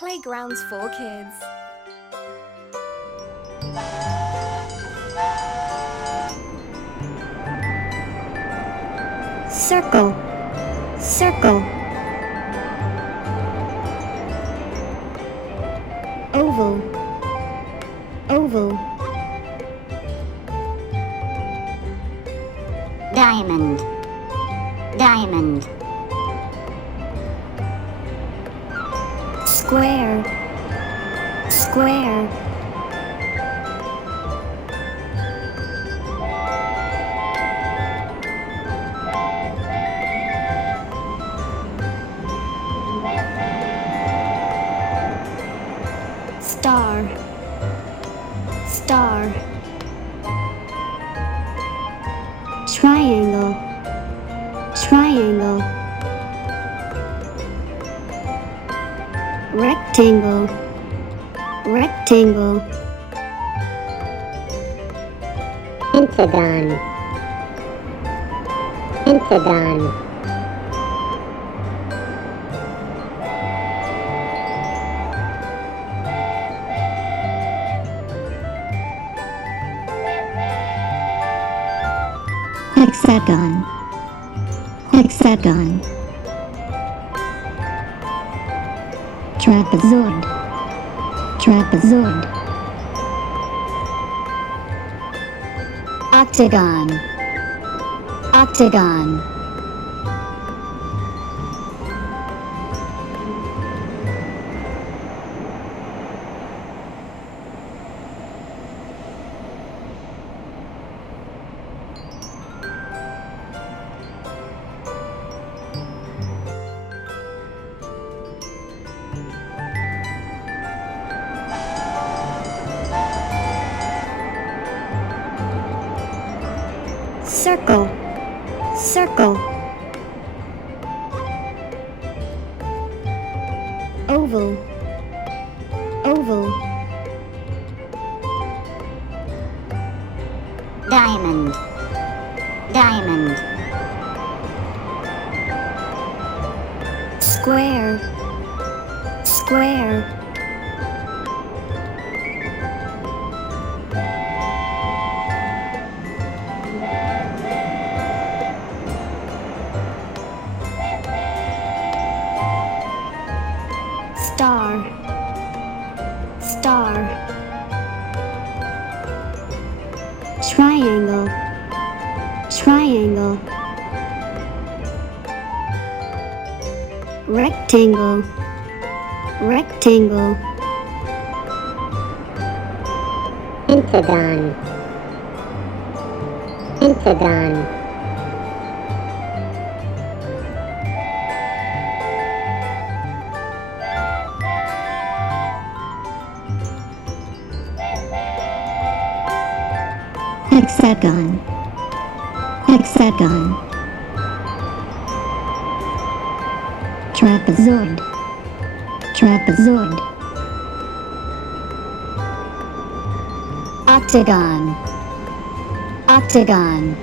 Playgrounds for kids. Circle, circle. Oval, oval. Diamond, diamond. Square, square. Star, star. Triangle, triangle. Rectangle, rectangle. Pentagon, pentagon. Hexagon, hexagon. Trapezoid, trapezoid. Octagon, octagon. Circle, circle. Oval, oval. Diamond, diamond. Square, square. Star, star. Triangle, triangle. Rectangle, rectangle. Pentagon, pentagon. Hexagon, hexagon. Trapezoid, trapezoid. Octagon, octagon.